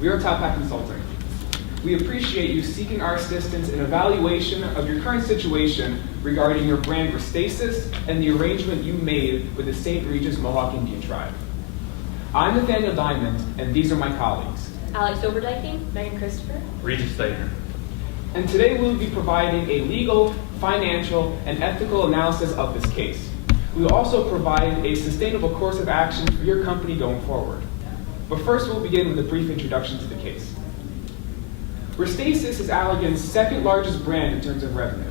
We are Top Hat Consulting. We appreciate you seeking our assistance in evaluation of your current situation regarding your brand Restasis and the arrangement you made with the St. Regis Mohawk Indian Tribe. I'm Nathaniel Diamond, and these are my colleagues. Alex Overdyking, Megan Christopher, Regis Steiner. And today we'll be providing a legal, financial, and ethical analysis of this case. We will also provide a sustainable course of action for your company going forward. But first, we'll begin with a brief introduction to the case. Restasis is Allergan's second largest brand in terms of revenue.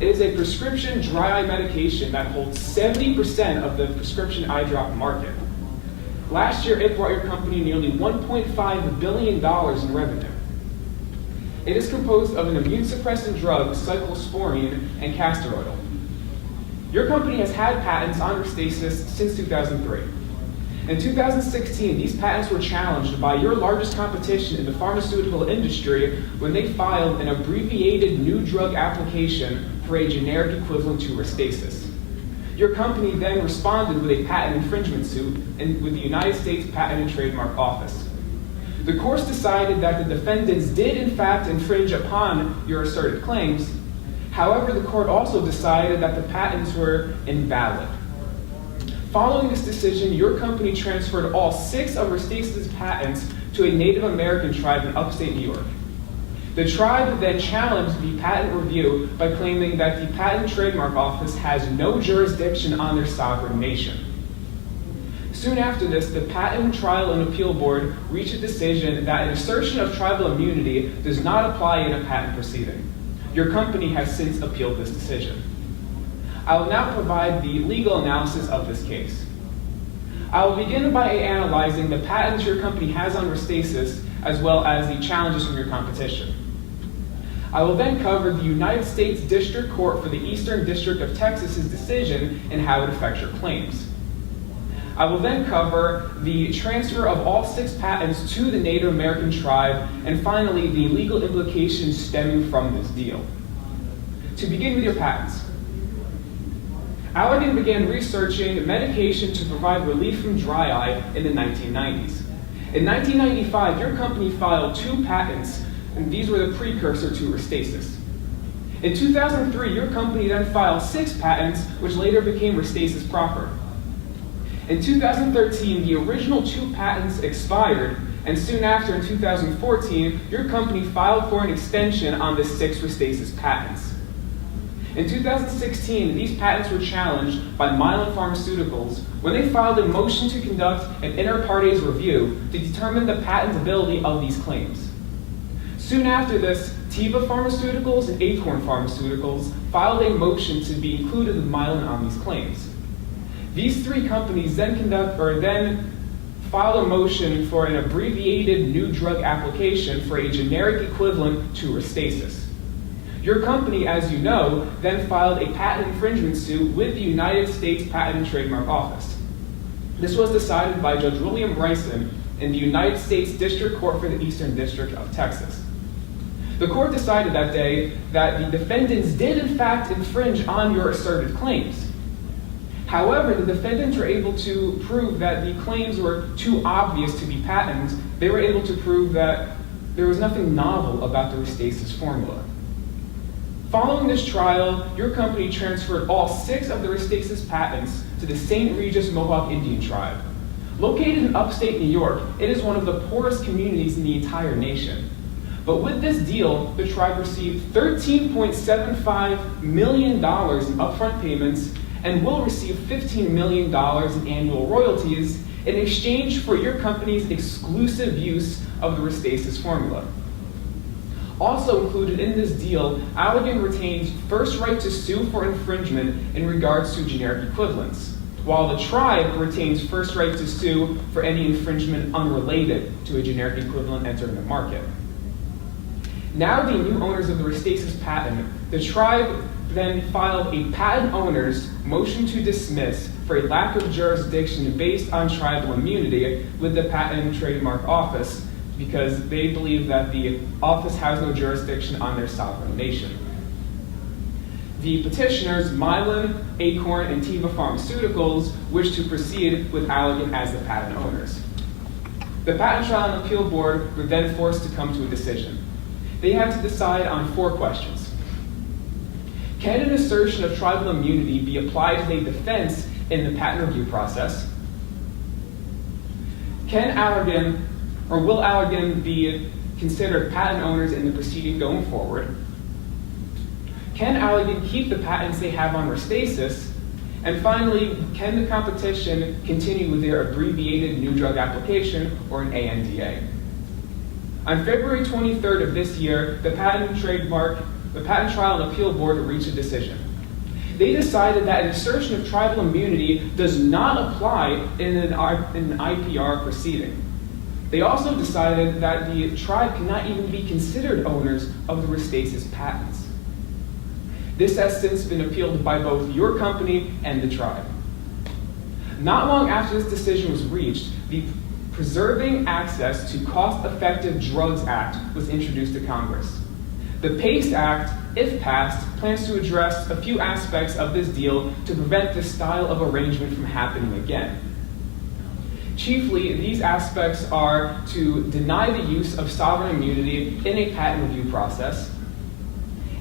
It is a prescription dry eye medication that holds 70% of the prescription eye drop market. Last year, it brought your company nearly $1.5 billion in revenue. It is composed of an immune-suppressant drug, cyclosporine, and castor oil. Your company has had patents on Restasis since 2003. In 2016, these patents were challenged by your largest competition in the pharmaceutical industry when they filed an abbreviated new drug application for a generic equivalent to Restasis. Your company then responded with a patent infringement suit with the United States Patent and Trademark Office. The courts decided that the defendants did in fact infringe upon your asserted claims. However, the court also decided that the patents were invalid. Following this decision, your company transferred all 6 of Restasis' patents to a Native American tribe in upstate New York. The tribe then challenged the patent review by claiming that the Patent and Trademark Office has no jurisdiction on their sovereign nation. Soon after this, the Patent Trial and Appeal Board reached a decision that an assertion of tribal immunity does not apply in a patent proceeding. Your company has since appealed this decision. I will now provide the legal analysis of this case. I will begin by analyzing the patents your company has on Restasis, as well as the challenges from your competition. I will then cover the United States District Court for the Eastern District of Texas's decision and how it affects your claims. I will then cover the transfer of all 6 patents to the Native American tribe, and finally, the legal implications stemming from this deal. To begin with your patents. Allergan began researching medication to provide relief from dry eye in the 1990s. In 1995, your company filed 2 patents, and these were the precursor to Restasis. In 2003, your company then filed 6 patents, which later became Restasis proper. In 2013, the original 2 patents expired, and soon after, in 2014, your company filed for an extension on the 6 Restasis patents. In 2016, these patents were challenged by Mylan Pharmaceuticals when they filed a motion to conduct an inter partes review to determine the patentability of these claims. Soon after this, Teva Pharmaceuticals and Acorn Pharmaceuticals filed a motion to be included with Mylan on these claims. These 3 companies then filed a motion for an abbreviated new drug application for a generic equivalent to Restasis. Your company, as you know, then filed a patent infringement suit with the United States Patent and Trademark Office. This was decided by Judge William Bryson in the United States District Court for the Eastern District of Texas. The court decided that day that the defendants did in fact infringe on your asserted claims. However, the defendants were able to prove that the claims were too obvious to be patent. They were able to prove that there was nothing novel about the Restasis formula. Following this trial, your company transferred all 6 of the Restasis patents to the St. Regis Mohawk Indian Tribe. Located in upstate New York, it is one of the poorest communities in the entire nation. But with this deal, the tribe received $13.75 million in upfront payments and will receive $15 million in annual royalties in exchange for your company's exclusive use of the Restasis formula. Also included in this deal, Allergan retains first right to sue for infringement in regards to generic equivalents, while the tribe retains first right to sue for any infringement unrelated to a generic equivalent entering the market. Now the new owners of the Restasis patent, the tribe then filed a patent owner's motion to dismiss for a lack of jurisdiction based on tribal immunity with the Patent and Trademark Office, because they believe that the office has no jurisdiction on their sovereign nation. The petitioners, Mylan, Acorn, and Teva Pharmaceuticals, wish to proceed with Allergan as the patent owners. The Patent Trial and Appeal Board were then forced to come to a decision. They had to decide on 4 questions. Can an assertion of tribal immunity be applied as a defense in the patent review process? Can Allergan, or will Allergan be considered patent owners in the proceeding going forward? Can Allergan keep the patents they have on Restasis? And finally, can the competition continue with their abbreviated new drug application, or an ANDA? On February 23rd of this year, the Patent Trial and Appeal Board reached a decision. They decided that an assertion of tribal immunity does not apply in an IPR proceeding. They also decided that the tribe cannot even be considered owners of the Restasis patents. This has since been appealed by both your company and the tribe. Not long after this decision was reached, the Preserving Access to Cost-Effective Drugs Act was introduced to Congress. The PACE Act, if passed, plans to address a few aspects of this deal to prevent this style of arrangement from happening again. Chiefly, these aspects are to deny the use of sovereign immunity in a patent review process,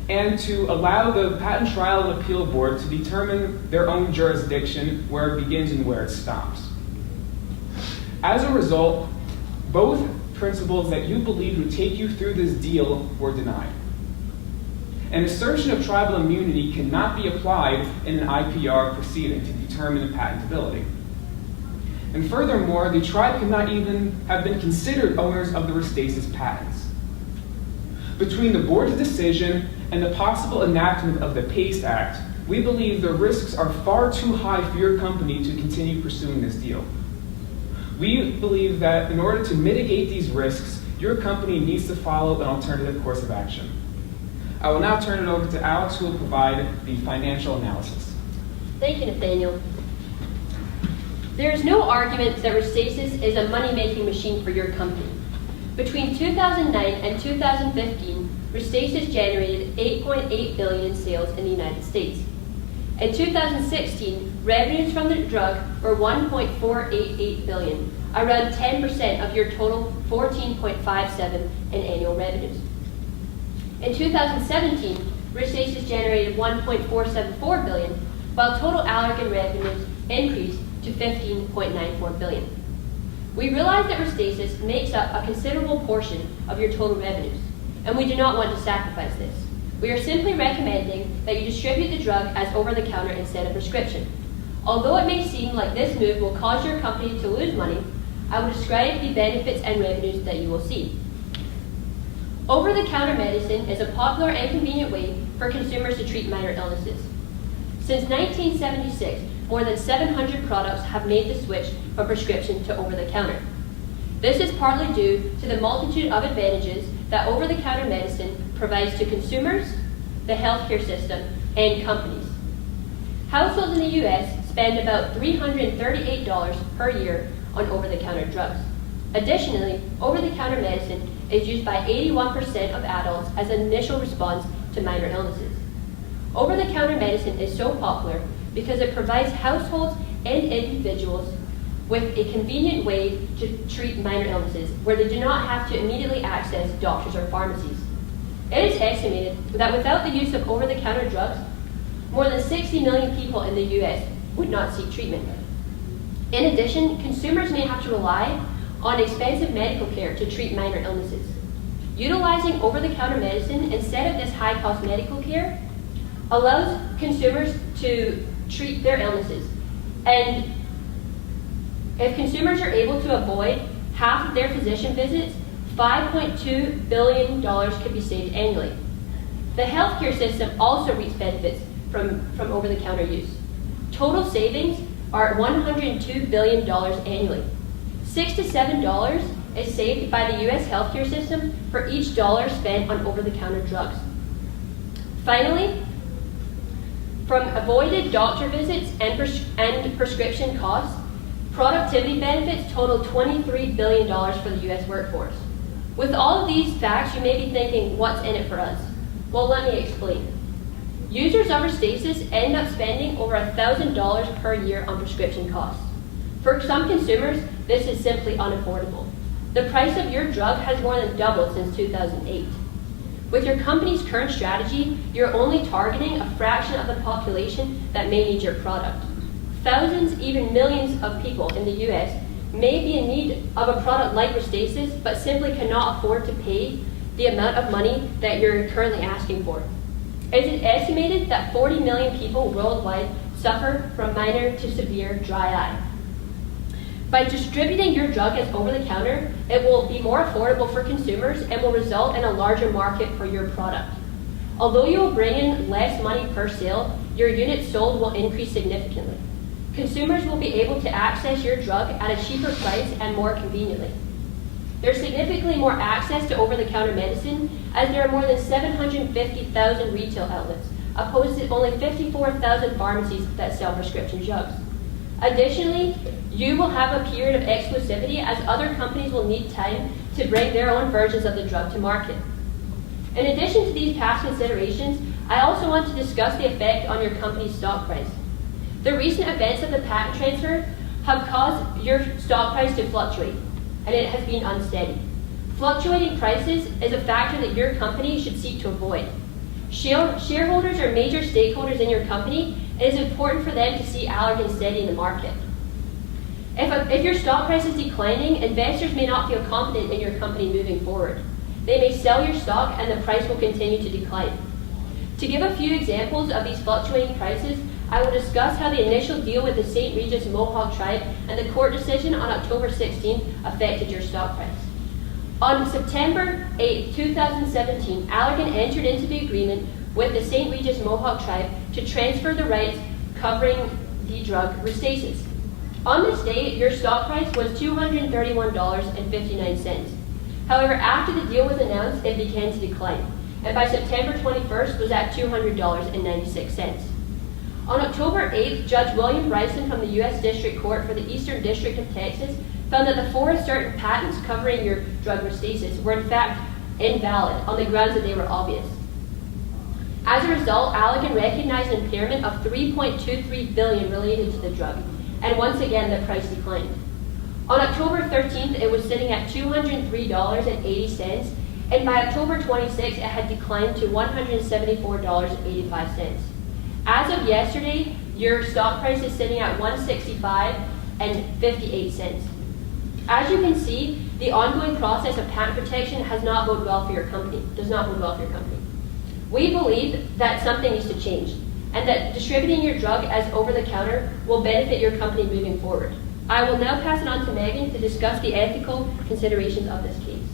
and to allow the Patent Trial and Appeal Board to determine their own jurisdiction, where it begins and where it stops. As a result, both principles that you believed would take you through this deal were denied. An assertion of tribal immunity cannot be applied in an IPR proceeding to determine the patentability. And furthermore, the tribe could not even have been considered owners of the Restasis patents. Between the board's decision and the possible enactment of the PACE Act, we believe the risks are far too high for your company to continue pursuing this deal. We believe that in order to mitigate these risks, your company needs to follow an alternative course of action. I will now turn it over to Alex, who will provide the financial analysis. Thank you, Nathaniel. There is no argument that Restasis is a money-making machine for your company. Between 2009 and 2015, Restasis generated $8.8 billion in sales in the United States. In 2016, revenues from the drug were $1.488 billion, around 10% of your total $14.57 in annual revenues. In 2017, Restasis generated $1.474 billion, while total Allergan revenues increased to $15.94 billion. We realize that Restasis makes up a considerable portion of your total revenues, and we do not want to sacrifice this. We are simply recommending that you distribute the drug as over-the-counter instead of prescription. Although it may seem like this move will cause your company to lose money, I will describe the benefits and revenues that you will see. Over-the-counter medicine is a popular and convenient way for consumers to treat minor illnesses. Since 1976, more than 700 products have made the switch from prescription to over-the-counter. This is partly due to the multitude of advantages that over-the-counter medicine provides to consumers, the healthcare system, and companies. Households in the U.S. spend about $338 per year on over-the-counter drugs. Additionally, over-the-counter medicine is used by 81% of adults as an initial response to minor illnesses. Over-the-counter medicine is so popular because it provides households and individuals with a convenient way to treat minor illnesses where they do not have to immediately access doctors or pharmacies. It is estimated that without the use of over-the-counter drugs, more than 60 million people in the U.S. would not seek treatment. In addition, consumers may have to rely on expensive medical care to treat minor illnesses. Utilizing over-the-counter medicine instead of this high-cost medical care allows consumers to treat their illnesses. And if consumers are able to avoid half of their physician visits, $5.2 billion could be saved annually. The healthcare system also reaps benefits from over-the-counter use. Total savings are $102 billion annually. $6 to $7 is saved by the U.S. healthcare system for each dollar spent on over-the-counter drugs. Finally, from avoided doctor visits and prescription costs, productivity benefits total $23 billion for the U.S. workforce. With all of these facts, you may be thinking, what's in it for us? Well, let me explain. Users of Restasis end up spending over $1,000 per year on prescription costs. For some consumers, this is simply unaffordable. The price of your drug has more than doubled since 2008. With your company's current strategy, you're only targeting a fraction of the population that may need your product. Thousands, even millions of people in the US may be in need of a product like Restasis, but simply cannot afford to pay the amount of money that you're currently asking for. It is estimated that 40 million people worldwide suffer from minor to severe dry eye. By distributing your drug as over-the-counter, it will be more affordable for consumers and will result in a larger market for your product. Although you will bring in less money per sale, your units sold will increase significantly. Consumers will be able to access your drug at a cheaper price and more conveniently. There's significantly more access to over-the-counter medicine, as there are more than 750,000 retail outlets, opposed to only 54,000 pharmacies that sell prescription drugs. Additionally, you will have a period of exclusivity, as other companies will need time to bring their own versions of the drug to market. In addition to these past considerations, I also want to discuss the effect on your company's stock price. The recent events of the patent transfer have caused your stock price to fluctuate, and it has been unsteady. Fluctuating prices is a factor that your company should seek to avoid. Shareholders are major stakeholders in your company. It is important for them to see Allergan steady in the market. If your stock price is declining, investors may not feel confident in your company moving forward. They may sell your stock and the price will continue to decline. To give a few examples of these fluctuating prices, I will discuss how the initial deal with the St. Regis Mohawk tribe and the court decision on October 16 affected your stock price. On September 8, 2017, Allergan entered into the agreement with the St. Regis Mohawk tribe to transfer the rights covering the drug Restasis. On this date, your stock price was $231.59. However, after the deal was announced, it began to decline, and by September 21st was at $200.96. On October 8th, Judge William Bryson from the U.S. District Court for the Eastern District of Texas found that the 4 certain patents covering your drug Restasis were in fact invalid on the grounds that they were obvious. As a result, Allergan recognized an impairment of $3.23 billion related to the drug, and once again the price declined. On October 13th, it was sitting at $203.80, and by October 26th, it had declined to $174.85. As of yesterday, your stock price is sitting at $165.58. As you can see, the ongoing process of patent protection does not bode well for your company. We believe that something needs to change, and that distributing your drug as over-the-counter will benefit your company moving forward. I will now pass it on to Megan to discuss the ethical considerations of this case.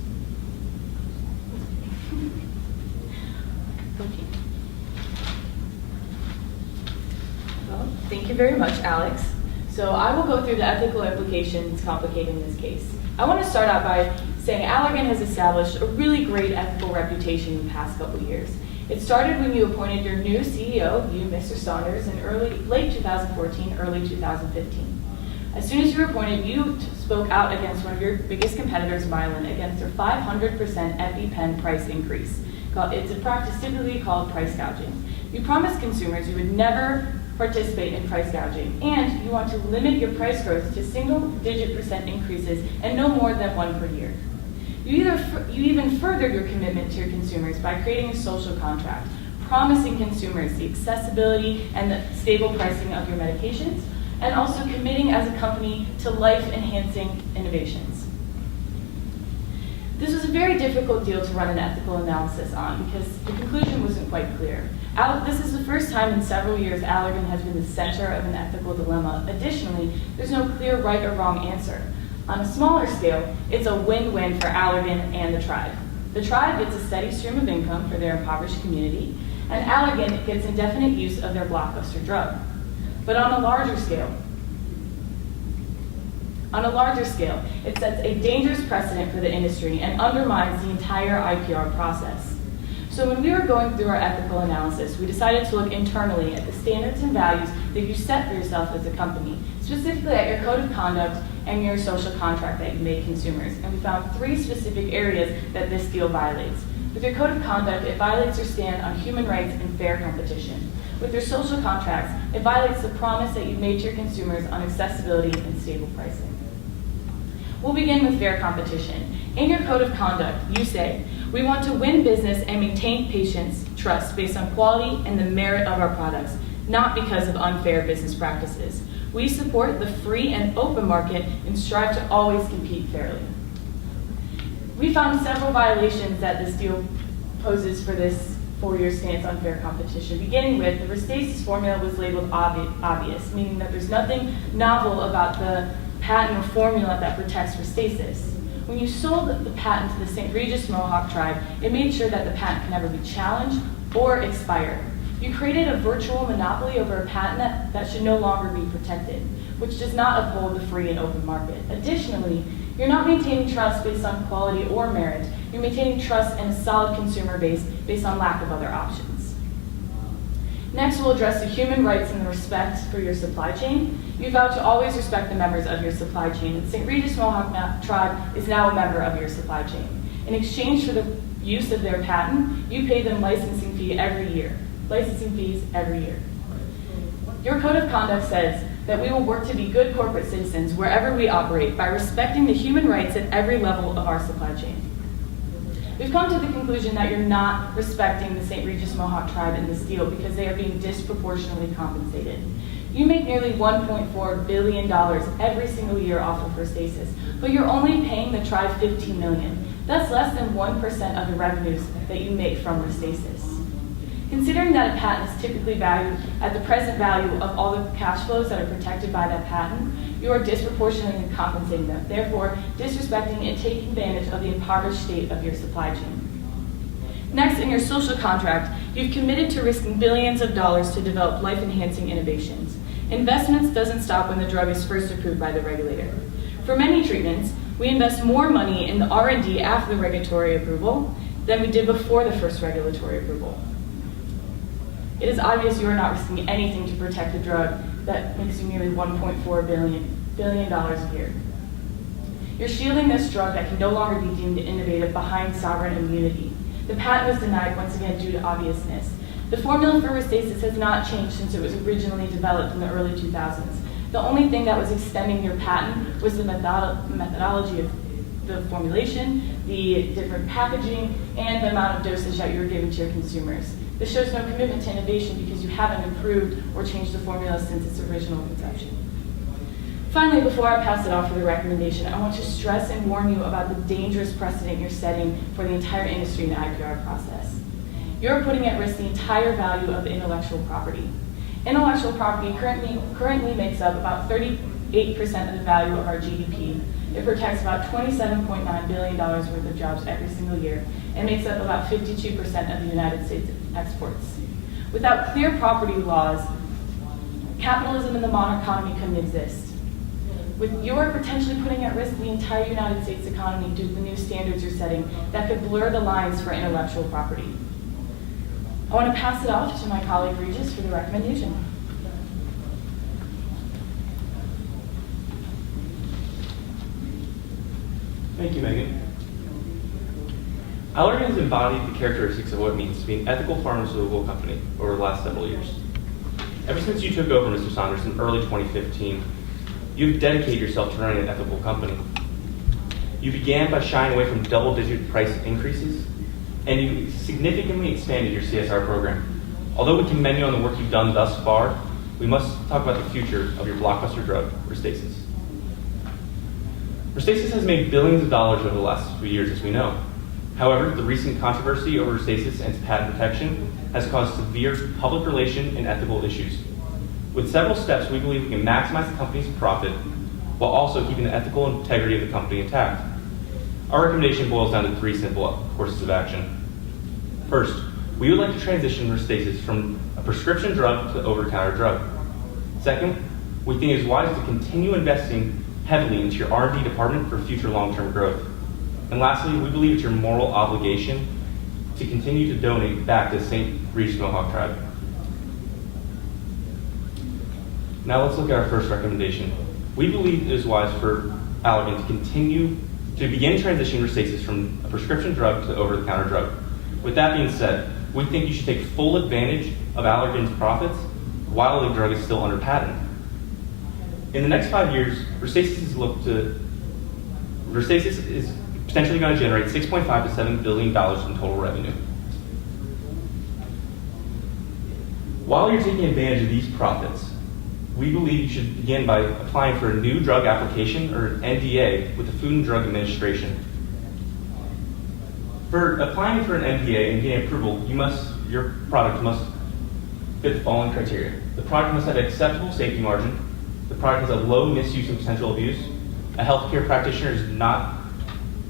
Well, thank you very much, Alex. So I will go through the ethical implications complicating this case. I want to start out by saying Allergan has established a really great ethical reputation in the past couple years. It started when you appointed your new CEO, you, Mr. Saunders, in late 2014, early 2015. As soon as you were appointed, you spoke out against one of your biggest competitors, Mylan, against their 500% EpiPen price increase. It's a practice typically called price gouging. You promised consumers you would never participate in price gouging, and you want to limit your price growth to single-digit % increases and no more than 1 per year. You even furthered your commitment to your consumers by creating a social contract, promising consumers the accessibility and the stable pricing of your medications, and also committing as a company to life-enhancing innovations. This was a very difficult deal to run an ethical analysis on because the conclusion wasn't quite clear. This is the first time in several years Allergan has been the center of an ethical dilemma. Additionally, there's no clear right or wrong answer. On a smaller scale, it's a win-win for Allergan and the tribe. The tribe gets a steady stream of income for their impoverished community, and Allergan gets indefinite use of their blockbuster drug. But on a larger scale, it sets a dangerous precedent for the industry and undermines the entire IPR process. So when we were going through our ethical analysis, we decided to look internally at the standards and values that you set for yourself as a company, specifically at your code of conduct and your social contract that you make consumers. And we found 3 specific areas that this deal violates. With your code of conduct, it violates your stand on human rights and fair competition. With your social contracts, it violates the promise that you've made to your consumers on accessibility and stable pricing. We'll begin with fair competition. In your code of conduct, you say, we want to win business and maintain patients' trust based on quality and the merit of our products, not because of unfair business practices. We support the free and open market and strive to always compete fairly. We found several violations that this deal poses for this 4-year stance on fair competition, beginning with the Restasis formula was labeled obvious, meaning that there's nothing novel about the patent or formula that protects Restasis. When you sold the patent to the St. Regis Mohawk tribe, it made sure that the patent can never be challenged or expire. You created a virtual monopoly over a patent that should no longer be protected, which does not uphold the free and open market. Additionally, you're not maintaining trust based on quality or merit. You're maintaining trust in a solid consumer base based on lack of other options. Next, we'll address the human rights and the respect for your supply chain. You vow to always respect the members of your supply chain. The St. Regis Mohawk tribe is now a member of your supply chain. In exchange for the use of their patent, you pay them licensing fees every year. Your code of conduct says that we will work to be good corporate citizens wherever we operate by respecting the human rights at every level of our supply chain. We've come to the conclusion that you're not respecting the St. Regis Mohawk tribe in this deal because they are being disproportionately compensated. You make nearly $1.4 billion every single year off of Restasis, but you're only paying the tribe $15 million. That's less than 1% of the revenues that you make from Restasis. Considering that a patent is typically valued at the present value of all the cash flows that are protected by that patent, you are disproportionately compensating them, therefore disrespecting and taking advantage of the impoverished state of your supply chain. Next, in your social contract, you've committed to risking billions of dollars to develop life-enhancing innovations. Investments doesn't stop when the drug is first approved by the regulator. For many treatments, we invest more money in the R&D after the regulatory approval than we did before the first regulatory approval. It is obvious you are not risking anything to protect the drug that makes you nearly $1.4 billion a year. You're shielding this drug that can no longer be deemed innovative behind sovereign immunity. The patent was denied once again due to obviousness. The formula for Restasis has not changed since it was originally developed in the early 2000s. The only thing that was extending your patent was the methodology of the formulation, the different packaging, and the amount of dosage that you were giving to your consumers. This shows no commitment to innovation because you haven't improved or changed the formula since its original conception. Finally, before I pass it off for the recommendation, I want to stress and warn you about the dangerous precedent you're setting for the entire industry in the IPR process. You're putting at risk the entire value of intellectual property. Intellectual property currently makes up about 38% of the value of our GDP. It protects about $27.9 billion worth of jobs every single year and makes up about 52% of the United States exports. Without clear property laws, capitalism in the modern economy couldn't exist. With your potentially putting at risk the entire United States economy due to the new standards you're setting that could blur the lines for intellectual property. I want to pass it off to my colleague Regis for the recommendation. Thank you, Megan. Allergan has embodied the characteristics of what it means to be an ethical pharmaceutical company over the last several years. Ever since you took over, Mr. Saunders, in early 2015, you've dedicated yourself to running an ethical company. You began by shying away from double-digit price increases, and you significantly expanded your CSR program. Although we commend you on the work you've done thus far, we must talk about the future of your blockbuster drug, Restasis. Restasis has made billions of dollars over the last few years, as we know. However, the recent controversy over Restasis and its patent protection has caused severe public relation and ethical issues. With several steps, we believe we can maximize the company's profit while also keeping the ethical integrity of the company intact. Our recommendation boils down to 3 simple courses of action. First, we would like to transition Restasis from a prescription drug to an over-the-counter drug. Second, we think it is wise to continue investing heavily into your R&D department for future long-term growth. And lastly, we believe it's your moral obligation to continue to donate back to St. Regis Mohawk tribe. Now let's look at our first recommendation. We believe it is wise for Allergan to begin transitioning Restasis from a prescription drug to the over-the-counter drug. With that being said, we think you should take full advantage of Allergan's profits while the drug is still under patent. In the next 5 years, Restasis is looked to Restasis is potentially going to generate $6.5 to $7 billion in total revenue. While you're taking advantage of these profits, we believe you should begin by applying for a new drug application or an NDA with the Food and Drug Administration. For applying for an NDA and getting approval, your product must fit the following criteria. The product must have an acceptable safety margin. The product has a low misuse and potential abuse. A healthcare practitioner is not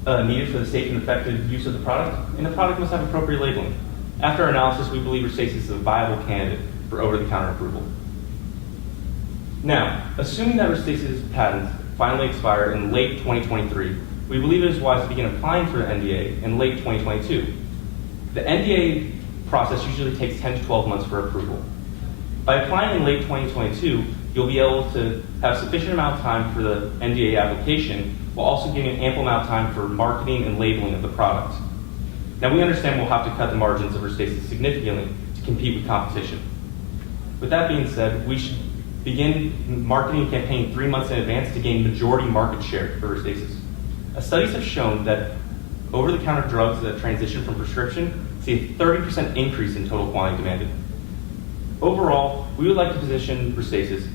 needed for the safe and effective use of the product, and the product must have appropriate labeling. After our analysis, we believe Restasis is a viable candidate for over-the-counter approval. Now, assuming that Restasis patents finally expire in late 2023, we believe it is wise to begin applying for an NDA in late 2022. The NDA process usually takes 10 to 12 months for approval. By applying in late 2022, you'll be able to have sufficient amount of time for the NDA application while also giving an ample amount of time for marketing and labeling of the product. Now, we understand we'll have to cut the margins of Restasis significantly to compete with competition. With that being said, we should begin marketing campaign 3 months in advance to gain majority market share for Restasis. Studies have shown that over-the-counter drugs that transition from prescription see a 30% increase in total quantity demanded. Overall, we would like to position Restasis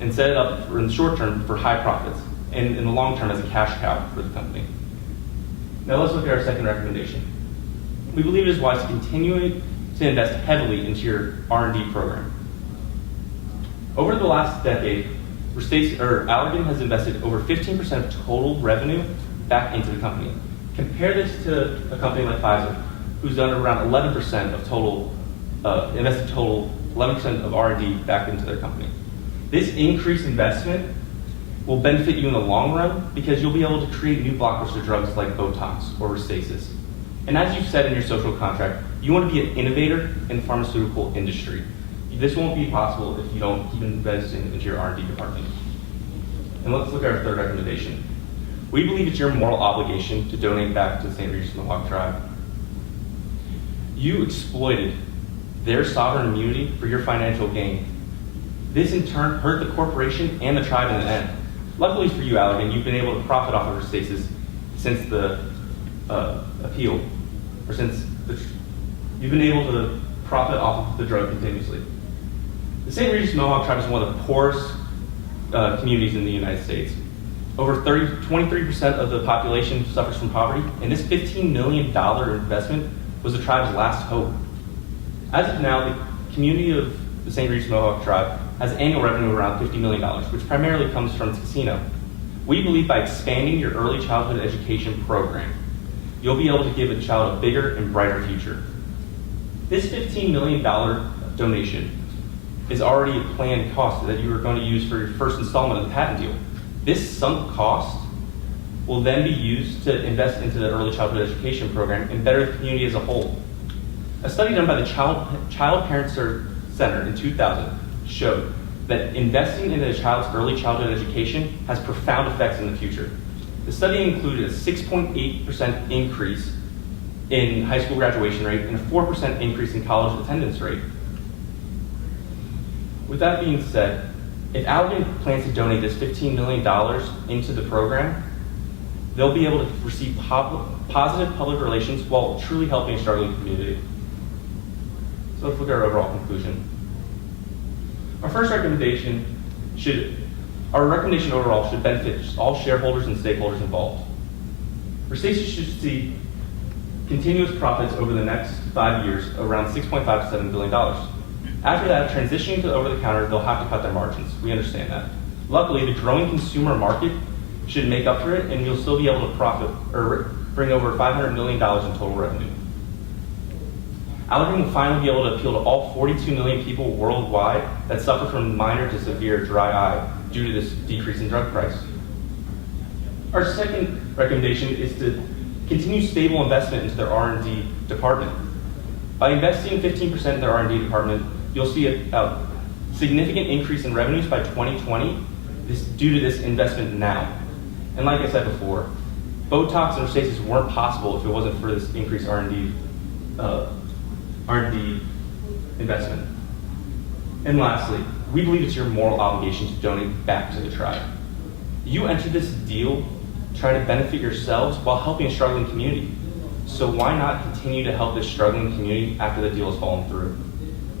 and set it up in the short term for high profits, and in the long term as a cash cow for the company. Now let's look at our second recommendation. We believe it is wise to continue to invest heavily into your R&D program. Over the last decade, Allergan has invested over 15% of total revenue back into the company. Compare this to a company like Pfizer, who's done around 11% of total, invested total 11% of R&D back into their company. This increased investment will benefit you in the long run because you'll be able to create new blockbuster drugs like Botox or Restasis. And as you've said in your social contract, you want to be an innovator in the pharmaceutical industry. This won't be possible if you don't keep investing into your R&D department. And let's look at our third recommendation. We believe it's your moral obligation to donate back to the St. Regis Mohawk tribe. You exploited their sovereign immunity for your financial gain. This in turn hurt the corporation and the tribe in the end. Luckily for you, Allergan, you've been able to profit off of Restasis since the appeal, or you've been able to profit off of the drug continuously. The St. Regis Mohawk tribe is one of the poorest communities in the United States. Over 23% of the population suffers from poverty, and this $15 million investment was the tribe's last hope. As of now, the community of the St. Regis Mohawk tribe has annual revenue around $50 million, which primarily comes from its casino. We believe by expanding your early childhood education program, you'll be able to give a child a bigger and brighter future. This $15 million donation is already a planned cost that you are going to use for your first installment of the patent deal. This sunk cost will then be used to invest into the early childhood education program and better the community as a whole. A study done by the Child Parent Center in 2000 showed that investing in a child's early childhood education has profound effects in the future. The study included a 6.8% increase in high school graduation rate and a 4% increase in college attendance rate. With that being said, if Allergan plans to donate this $15 million into the program, they'll be able to receive positive public relations while truly helping a struggling community. So let's look at our overall conclusion. Our recommendation overall should benefit all shareholders and stakeholders involved. Restasis should see continuous profits over the next 5 years, around $6.5 to $7 billion. After that, transitioning to over-the-counter, they'll have to cut their margins. We understand that. Luckily, the growing consumer market should make up for it, and you'll still be able to profit or bring over $500 million in total revenue. Allergan will finally be able to appeal to all 42 million people worldwide that suffer from minor to severe dry eye due to this decrease in drug price. Our second recommendation is to continue stable investment into their R&D department. By investing 15% in their R&D department, you'll see a significant increase in revenues by 2020 due to this investment now. And like I said before, Botox and Restasis weren't possible if it wasn't for this increased R&D investment. And lastly, we believe it's your moral obligation to donate back to the tribe. You entered this deal trying to benefit yourselves while helping a struggling community. So why not continue to help this struggling community after the deal has fallen through?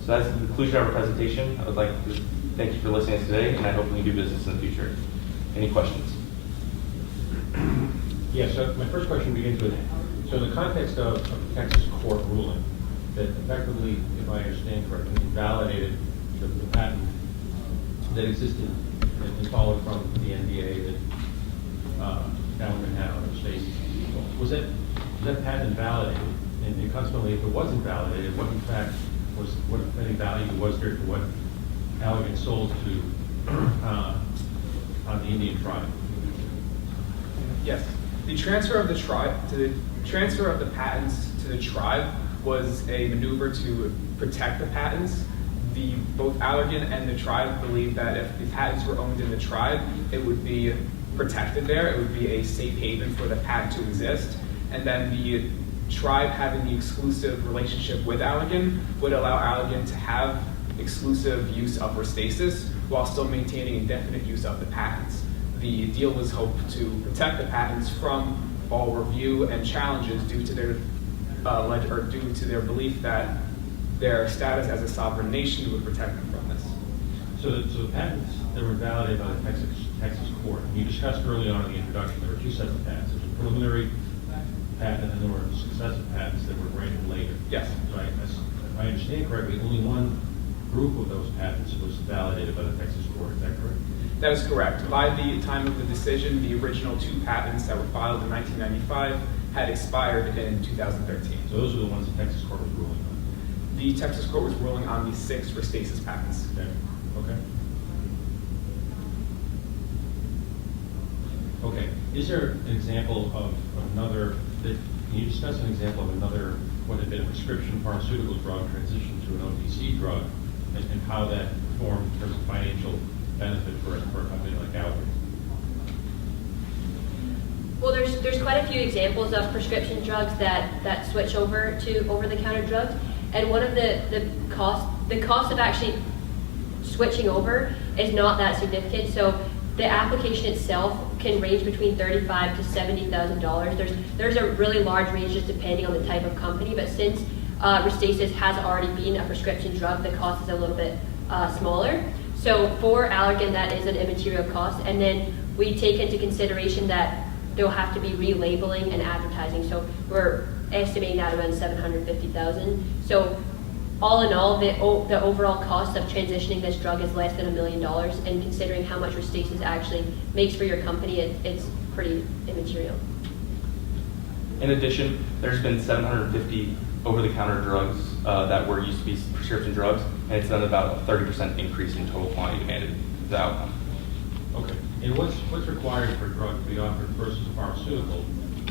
So that's the conclusion of our presentation. I would like to thank you for listening today, and I hope we can do business in the future. Any questions? Yeah, so my first question begins with, so in the context of the Texas court ruling, that effectively, if I understand correctly, invalidated the patent that existed and followed from the NDA that Allergan had on the state. Was that patent invalidated? And consequently, if it was invalidated, what in fact was, what if any value was there to what Allergan sold to on the Indian tribe? Yes, the transfer of the patents to the tribe was a maneuver to protect the patents. Both Allergan and the tribe believed that if the patents were owned in the tribe, it would be protected there. It would be a safe haven for the patent to exist. And then the tribe having the exclusive relationship with Allergan would allow Allergan to have exclusive use of Restasis while still maintaining indefinite use of the patents. The deal was hoped to protect the patents from all review and challenges due to their belief that their status as a sovereign nation would protect them from this. So the patents that were validated by the Texas court, you discussed early on in the introduction, there were two sets of patents. There was a preliminary patent and there were successive patents that were granted later. Yes. So if I understand correctly, only one group of those patents was validated by the Texas court, is that correct? That is correct. By the time of the decision, the original two patents that were filed in 1995 had expired in 2013. So those are the ones the Texas court was ruling on? The Texas court was ruling on the 6 Restasis patents. Okay. Okay. Is there an example of another, can you discuss an example of another, what had been a prescription pharmaceutical drug transitioned to an OTC drug, and how that performed in terms of financial benefit for a company like Allergan? Well, there's quite a few examples of prescription drugs that switch over to over-the-counter drugs, and one of the cost of actually switching over is not that significant. So the application itself can range between $35,000 to $70,000. There's a really large range just depending on the type of company, but since Restasis has already been a prescription drug, the cost is a little bit smaller. So for Allergan, that is an immaterial cost, and then we take into consideration that there'll have to be relabeling and advertising. So we're estimating that around $750,000. So all in all, the overall cost of transitioning this drug is less than $1 million, and considering how much Restasis actually makes for your company, it's pretty immaterial. In addition, there's been 750 over-the-counter drugs that were used to be prescription drugs, and it's done about a 30% increase in total quantity demanded, the outcome. Okay. And what's required for a drug to be offered versus a pharmaceutical,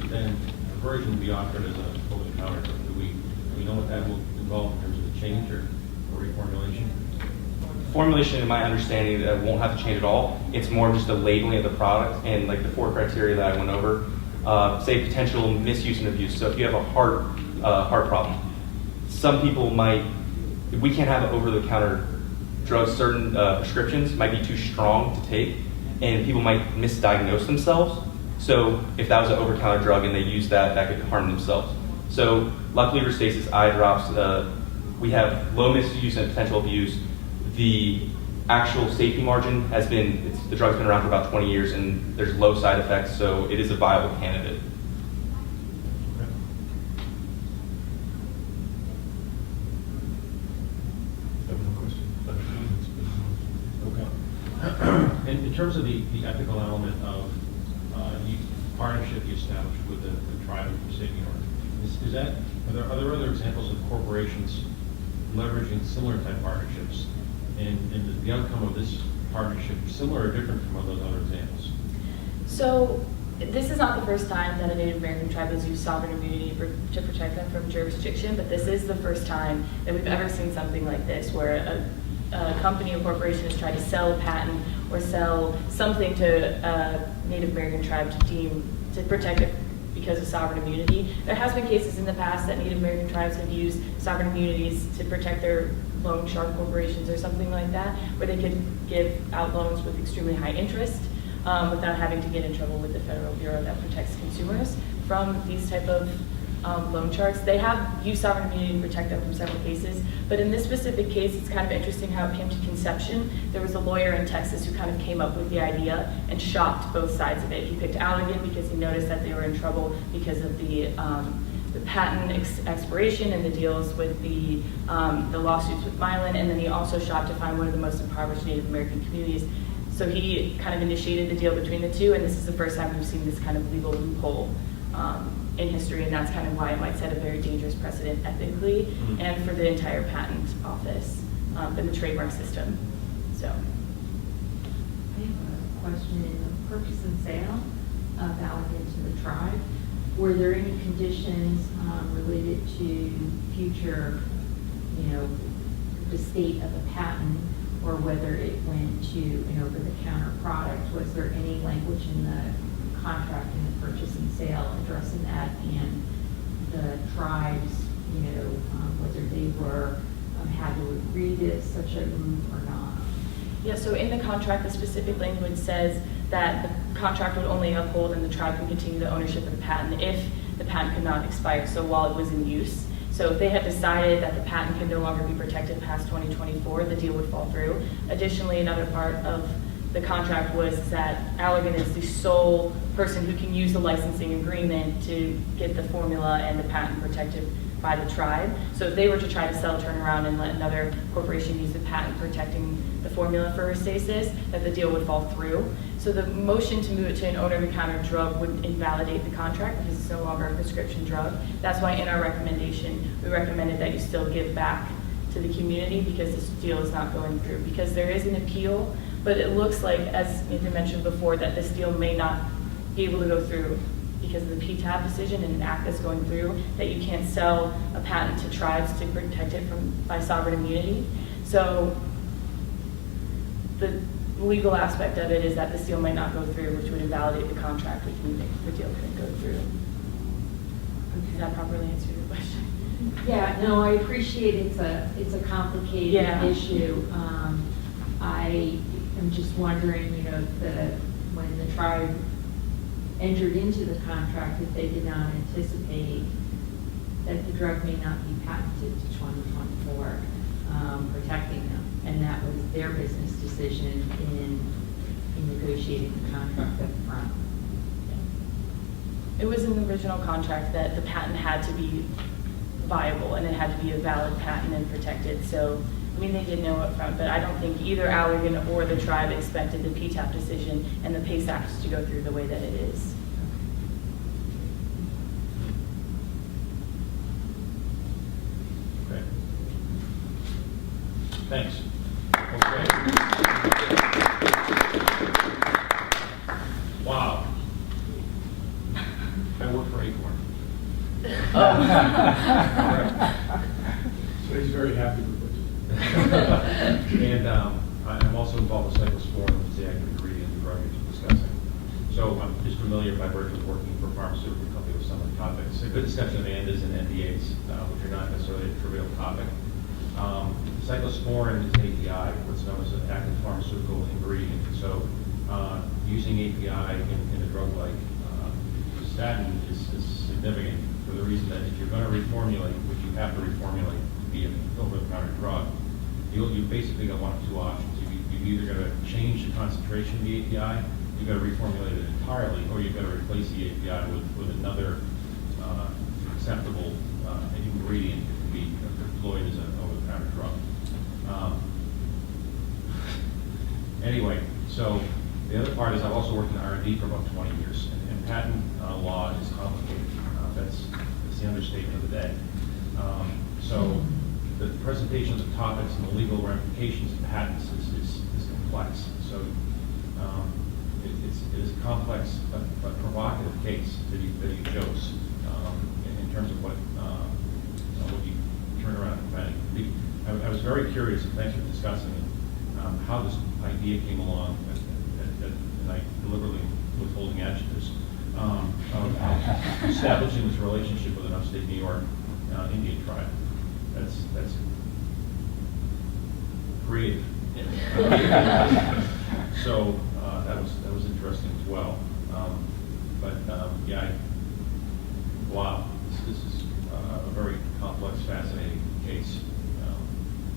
then a version to be offered as a over-the-counter drug? Do we know what that will involve in terms of the change or reformulation? Formulation, in my understanding, that won't have to change at all. It's more just the labeling of the product and like the 4 criteria that I went over. Say potential misuse and abuse. So if you have a heart problem, some people might, we can't have over-the-counter drugs. Certain prescriptions might be too strong to take, and people might misdiagnose themselves. So if that was an over-the-counter drug and they use that, that could harm themselves. So luckily, Restasis eye drops, we have low misuse and potential abuse. The actual safety margin has been, the drug's been around for about 20 years, and there's low side effects, so it is a viable candidate. And in terms of the ethical element of the partnership you established with the tribe of Pacific North, are there other examples of corporations leveraging similar type partnerships, and the outcome of this partnership similar or different from those other examples? So this is not the first time that a Native American tribe has used sovereign immunity to protect them from jurisdiction, but this is the first time that we've ever seen something like this, where a company or corporation has tried to sell a patent or sell something to a Native American tribe to protect it because of sovereign immunity. There has been cases in the past that Native American tribes have used sovereign immunities to protect their loan shark corporations or something like that, where they could give out loans with extremely high interest. without having to get in trouble with the Federal Bureau that protects consumers from these type of loan sharks. They have used sovereign immunity to protect them from several cases, but in this specific case, it's kind of interesting how it came to conception. There was a lawyer in Texas who kind of came up with the idea and shopped both sides of it. He picked Allergan because he noticed that they were in trouble because of the patent expiration and the deals with the lawsuits with Mylan, and then he also shopped to find one of the most impoverished Native American communities. So he kind of initiated the deal between the two, and this is the first time we've seen this kind of legal loophole in history, and that's kind of why it might set a very dangerous precedent ethically and for the entire patent office and the trademark system. So. I have a question. In the purchase and sale of Allergan to the tribe, were there any conditions related to future, the state of the patent, or whether it went to an over-the-counter product? Was there any language in the contract in the purchase and sale addressing that, and the tribes, whether they were had to agree to such a move or not? Yeah, so in the contract, the specific language says that the contract would only uphold and the tribe can continue the ownership of the patent if the patent could not expire, so while it was in use. So if they had decided that the patent could no longer be protected past 2024, the deal would fall through. Additionally, another part of the contract was that Allergan is the sole person who can use the licensing agreement to get the formula and the patent protected by the tribe. So if they were to try to sell, turn around, and let another corporation use the patent protecting the formula for Restasis, that the deal would fall through. So the motion to move it to an over-the-counter drug would invalidate the contract because it's no longer a prescription drug. That's why in our recommendation, we recommended that you still give back to the community because this deal is not going through. Because there is an appeal, but it looks like, as Nathan mentioned before, that this deal may not be able to go through because of the PTAB decision and an act that's going through, that you can't sell a patent to tribes to protect it by sovereign immunity. So the legal aspect of it is that this deal might not go through, which would invalidate the contract, which would make the deal couldn't go through. Does that properly answer your question? Yeah, no, I appreciate it's a complicated issue. I am just wondering, when the tribe entered into the contract, if they did not anticipate that the drug may not be patented to 2024, protecting them, and that was their business decision in negotiating the contract up front. It was in the original contract that the patent had to be viable and it had to be a valid patent and protected. So, they did know up front, but I don't think either Allergan or the tribe expected the PTAB decision and the PACE Act to go through the way that it is. Okay. Thanks. Okay. Wow. I work for Acorn. So he's very happy with this. And I'm also involved with cyclosporin, which is the active ingredient in the drug you're discussing. So I'm just familiar by virtue of working for a pharmaceutical company with some of the topics. A good discussion of ANDAs and NDAs, which are not necessarily a trivial topic. Cyclosporin is an API, what's known as an active pharmaceutical ingredient. So using API in a drug like statin is significant for the reason that if you're going to reformulate, which you have to reformulate to be an over-the-counter drug, you basically got one of two options. You've either got to change the concentration of the API, you've got to reformulate it entirely, or you've got to replace the API with another acceptable ingredient to be deployed as an over-the-counter drug. Anyway, so the other part is I've also worked in R&D for about 20 years, and patent law is complicated. That's the understatement of the day. So the presentation of the topics and the legal ramifications of patents is complex. So it is a complex but provocative case that you chose in terms of what you turn around and patent. I was very curious, and thanks for discussing it, how this idea came along, and I deliberately withholding adjectives, of establishing this relationship with an upstate New York Indian tribe. That's creative. So that was interesting as well. Yeah, wow, this is a very complex, fascinating case,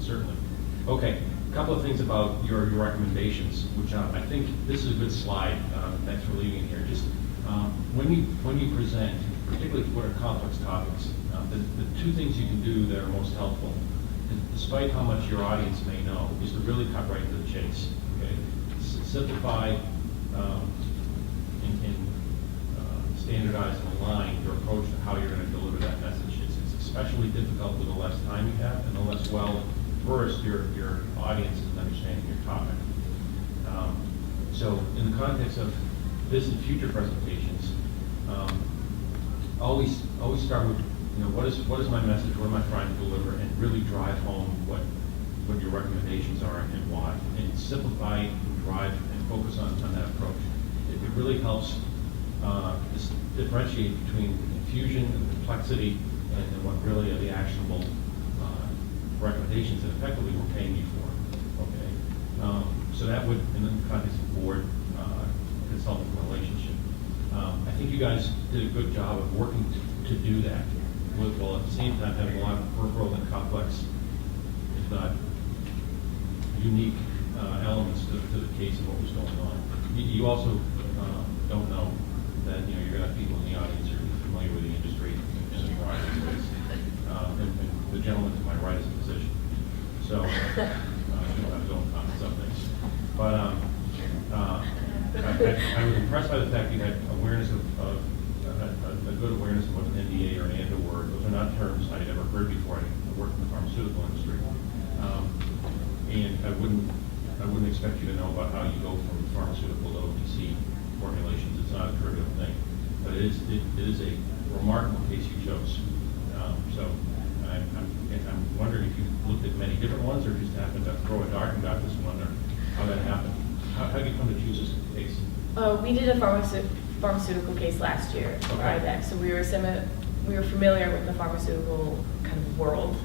certainly. Okay, a couple of things about your recommendations, which I think this is a good slide. Thanks for leaving it here. Just when you present, particularly what are complex topics, the two things you can do that are most helpful, despite how much your audience may know, is to really cut right to the chase. Okay, simplify and standardize and align your approach to how you're going to deliver that message. It's especially difficult with the less time you have and the less well-versed your audience is understanding your topic. So in the context of this and future presentations, always start with, what is my message, what am I trying to deliver, and really drive home what your recommendations are and why, and simplify and drive and focus on that approach. It really helps differentiate between confusion and complexity and what really are the actionable recommendations that effectively we're paying you for. Okay, so that would, in the context of board consultant relationship, I think you guys did a good job of working to do that, while at the same time having a lot of peripheral and complex, if not unique elements to the case of what was going on. You also don't know that you're going to have people in the audience who are familiar with the industry in a variety of ways. And the gentleman to my right is a physician, so he'll have his own comments on things. But I was impressed by the fact you had awareness of a good awareness of what an NDA or an ANDA were. Those are not terms I'd ever heard before. I worked in the pharmaceutical industry, and I wouldn't expect you to know about how you go from pharmaceutical to OTC formulations. It's not a trivial thing, but it is a remarkable case you chose. So I'm wondering if you looked at many different ones, or just happened to throw a dart and got this one, or how that happened. How did you come to choose this case? We did a pharmaceutical case last year for IBECC, so we were familiar with the pharmaceutical kind of world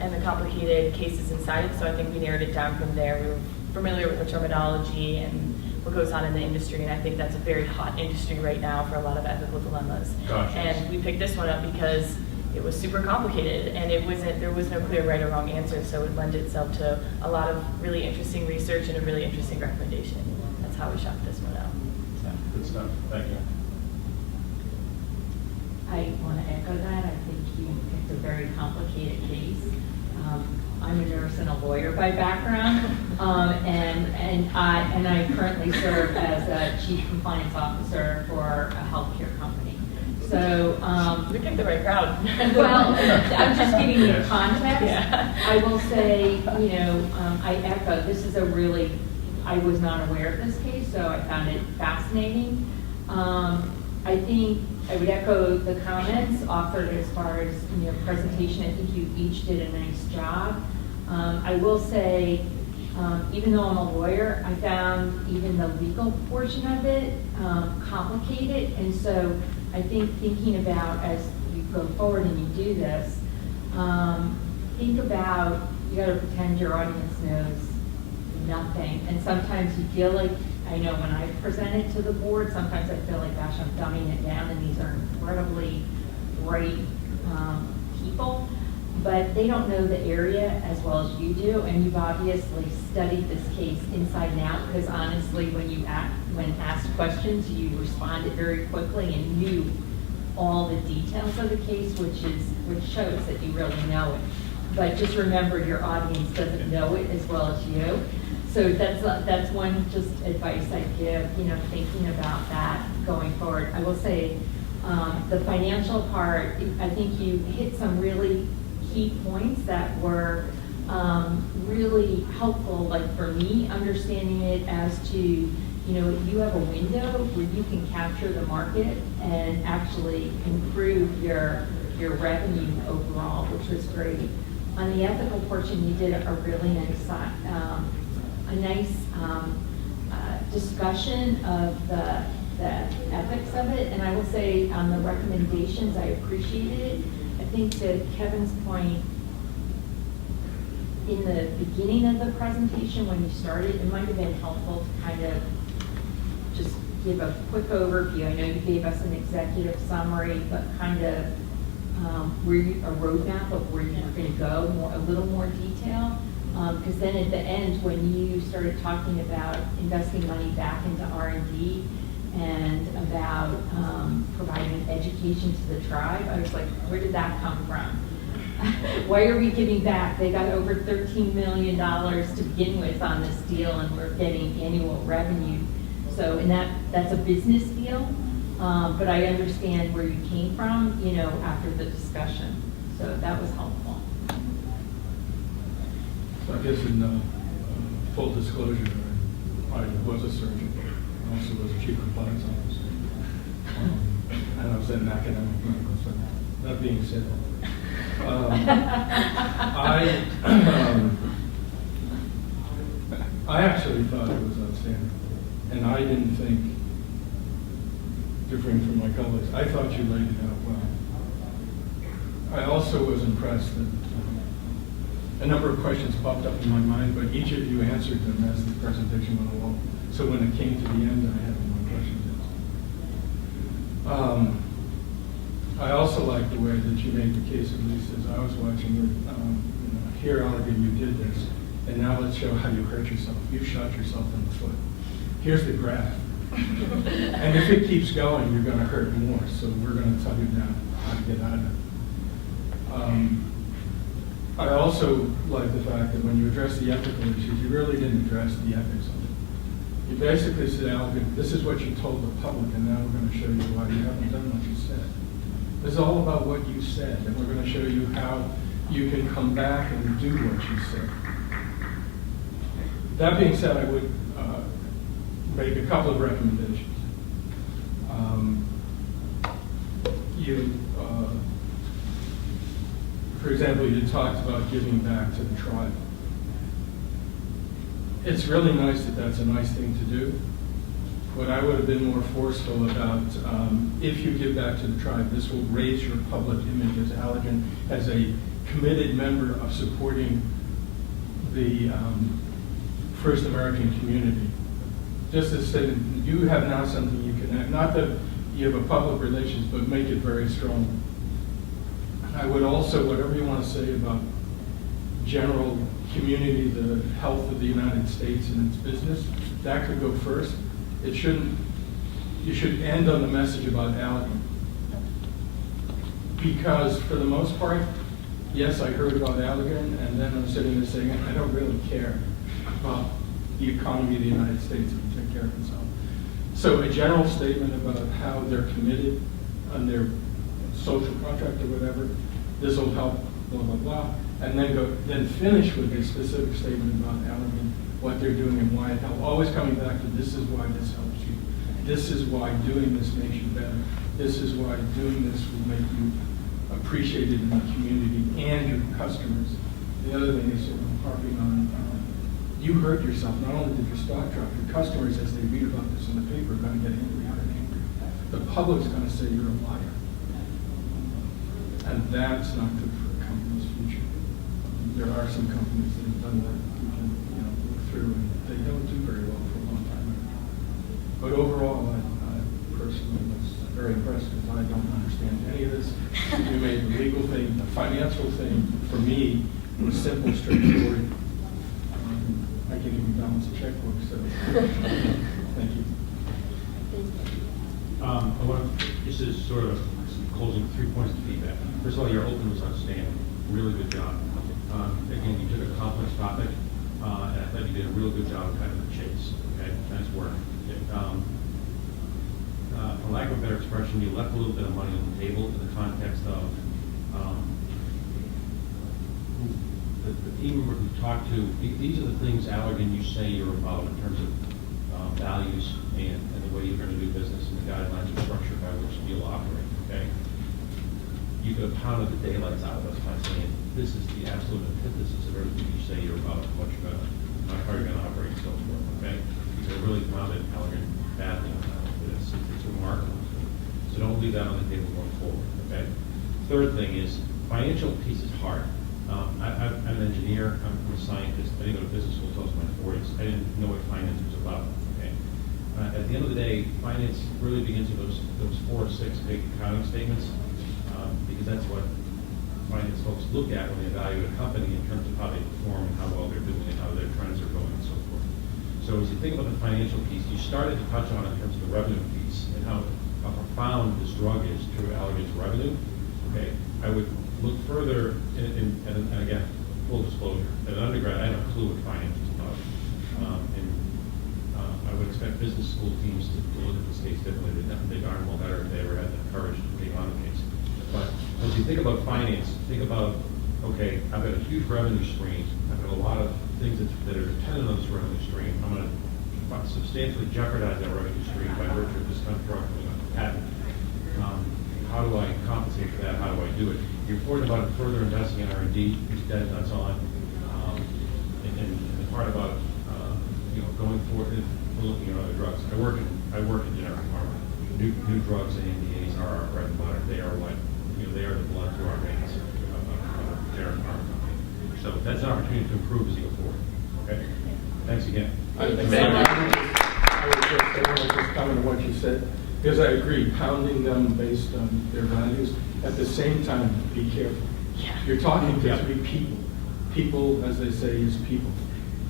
and the complicated cases inside it. So I think we narrowed it down from there. We were familiar with the terminology and what goes on in the industry, and I think that's a very hot industry right now for a lot of ethical dilemmas. Gotcha. And we picked this one up because it was super complicated, and there was no clear right or wrong answer, so it lent itself to a lot of really interesting research and a really interesting recommendation. That's how we shot this one out. So. Good stuff. Thank you. I want to echo that. I think you picked a very complicated case. I'm a nurse and a lawyer by background, and I currently serve as a chief compliance officer for a healthcare company. So we picked the right crowd. Well, I'm just giving you context. Yeah. I will say, I echo. This is I was not aware of this case, so I found it fascinating. I think I would echo the comments offered as far as presentation. I think you each did a nice job. I will say, even though I'm a lawyer, I found even the legal portion of it complicated, and so I think thinking about as you go forward and you do this, think about, you got to pretend your audience knows nothing, and sometimes you feel like, I know when I present it to the board, sometimes I feel like, gosh, I'm dumbing it down, and these are incredibly bright people, but they don't know the area as well as you do, and you've obviously studied this case inside and out, because honestly, when asked questions, you responded very quickly and knew all the details of the case, which shows that you really know it. But just remember, your audience doesn't know it as well as you. So that's one just advice I give, thinking about that going forward. I will say the financial part, I think you hit some really key points that were really helpful, like for me, understanding it as to, you have a window where you can capture the market and actually improve your revenue overall, which was great. On the ethical portion, you did a really nice discussion of the ethics of it, and I will say on the recommendations, I appreciated it. I think to Kevin's point, in the beginning of the presentation when you started, it might have been helpful to kind of just give a quick overview? I know you gave us an executive summary, but kind of a roadmap of where you're going to go, a little more detail. Because then at the end, when you started talking about investing money back into R&D and about providing education to the tribe, I was like, where did that come from? Why are we giving back? They got over $13 million to begin with on this deal, and we're getting annual revenue. So, and that's a business deal, but I understand where you came from, after the discussion. So that was helpful. So I guess in full disclosure, I was a surgeon. I also was a chief compliance officer. And I was in academic medical center. That being said, I actually thought it was outstanding. And I didn't think, differing from my colleagues, I thought you laid it out well. I also was impressed that a number of questions popped up in my mind, but each of you answered them as the presentation went along. So when it came to the end, I had more questions answered. I also like the way that you made the case, at least as I was watching it. Here, Allergan, you did this, and now let's show how you hurt yourself. You shot yourself in the foot. Here's the graph. And if it keeps going, you're going to hurt more. So we're going to tell you now how to get out of it. I also like the fact that when you address the ethical issues, you really didn't address the ethics of it. You basically said, Allergan, this is what you told the public, and now we're going to show you why you haven't done what you said. This is all about what you said, and we're going to show you how you can come back and do what you said. That being said, I would make a couple of recommendations. For example, you talked about giving back to the tribe. It's really nice that that's a nice thing to do. What I would have been more forceful about, if you give back to the tribe, this will raise your public image as Allergan, as a committed member of supporting the First American community. Just to say that you have now something you can, not that you have a public relations, but make it very strong. I would also, whatever you want to say about general community, the health of the United States and its business, that could go first. It shouldn't, you should end on the message about Allergan. Because for the most part, yes, I heard about Allergan, and then I'm sitting there saying, I don't really care about the economy of the United States and take care of itself. So a general statement about how they're committed on their social contract or whatever, this will help, blah, blah, blah. And then finish with a specific statement about Allergan, what they're doing and why it helps. Always coming back to this is why this helps you. This is why doing this makes you better. This is why doing this will make you appreciated in the community and your customers. The other thing is harping on, you hurt yourself. Not only did your stock drop, your customers, as they read about this in the paper, are going to get angry. The public's going to say you're a liar. And that's not good for a company's future. There are some companies that have done that we can look through, and they don't do very well for a long time. But overall, I personally was very impressed because I don't understand any of this. You made the legal thing, the financial thing, for me, it was simple, straightforward. I can even balance a checkbook, so thank you. This is sort of closing 3 points of feedback. First of all, your open was outstanding. Really good job. Again, you took a complex topic, and I thought you did a real good job of kind of the chase. Okay, nice work. For lack of a better expression, you left a little bit of money on the table in the context of the team member who talked to. These are the things, Allergan, you say you're about in terms of values and the way you're going to do business and the guidelines and structure by which you'll operate. Okay. You could have pounded the daylights out of us by saying this is the absolute antithesis of everything you say you're about, what you're going to, how you're going to operate, and so forth. Okay, you could have really pounded Allergan badly on that. It's remarkable. So don't leave that on the table going forward. Okay. Third thing is financial piece is hard. I'm an engineer. I'm a scientist. I didn't go to business school until I was in my 40s. I didn't know what finance was about. Okay. At the end of the day, finance really begins with those 4 or 6 big accounting statements, because that's what finance folks look at when they evaluate a company in terms of how they perform and how well they're doing and how their trends are going and so forth. So as you think about the financial piece, you started to touch on it in terms of the revenue piece and how profound this drug is to Allergan's revenue. Okay, I would look further, and again, full disclosure, at an undergrad, I had a clue what finance was about. I would expect business school teams to look at this case differently. They darn well better if they ever had the courage to take on the case. But as you think about finance, think about, okay, I've got a huge revenue stream. I've got a lot of things that are dependent on this revenue stream. I'm going to substantially jeopardize that revenue stream by virtue of this drug patent. How do I compensate for that? How do I do it? You're important about further investing in R&D, which Deb nuts on, and the part about going forward and looking at other drugs. I work in generic pharma. New drugs and NDAs are our bread and butter. They are what they are the blood through our veins of generic pharma company. So that's an opportunity to improve as you go forward. Okay. Thanks again. I would just comment on what you said, because I agree, pounding them based on their values. At the same time, be careful. You're talking to 3 people. People, as they say, is people.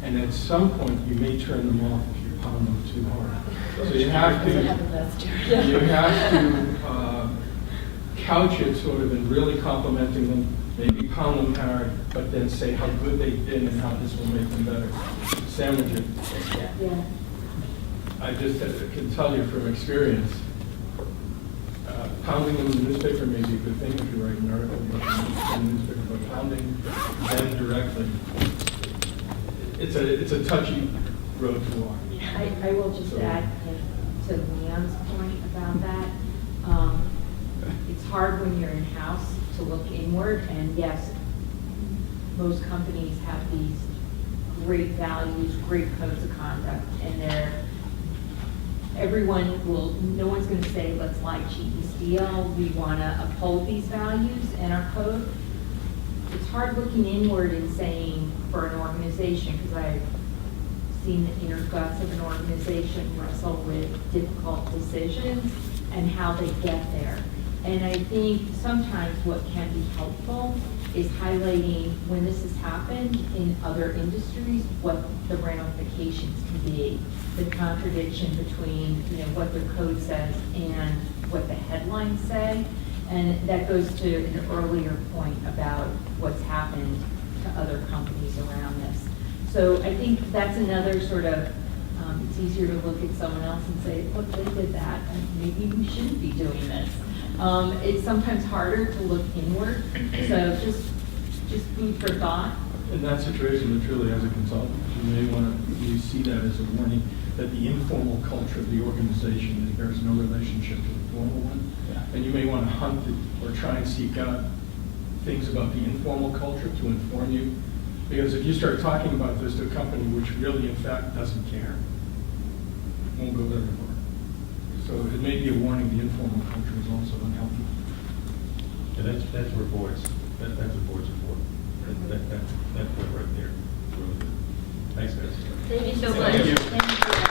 And at some point, you may turn them off if you pound them too hard. So you have to couch it sort of in really complimenting them, maybe pound them hard, but then say how good they've been and how this will make them better. Sandwich it. Yeah. I just can tell you from experience, pounding them in the newspaper may be a good thing if you write an article about the newspaper, but pounding them directly, it's a touchy road to walk. I will just add to Leon's point about that. It's hard when you're in-house to look inward, and yes, most companies have these great values, great codes of conduct, and no one's going to say, let's lie, cheat, and steal. We want to uphold these values in our code. It's hard looking inward and saying for an organization, because I've seen the inner guts of an organization wrestle with difficult decisions and how they get there. And I think sometimes what can be helpful is highlighting when this has happened in other industries, what the ramifications can be, the contradiction between what their code says and what the headlines say. And that goes to an earlier point about what's happened to other companies around this. So I think that's another sort of, it's easier to look at someone else and say, look, they did that, and maybe we shouldn't be doing this. It's sometimes harder to look inward, so just food for thought. In that situation, truly as a consultant, you see that as a warning that the informal culture of the organization bears no relationship to the formal one. And you may want to hunt it or try and seek out things about the informal culture to inform you. Because if you start talking about this to a company which really, in fact, doesn't care, it won't go very far. So it may be a warning the informal culture is also unhealthy. And that's where boards, that's what boards are for. That's right there. Really good. Thanks, guys. Thank you so much. Thank you. Thank you.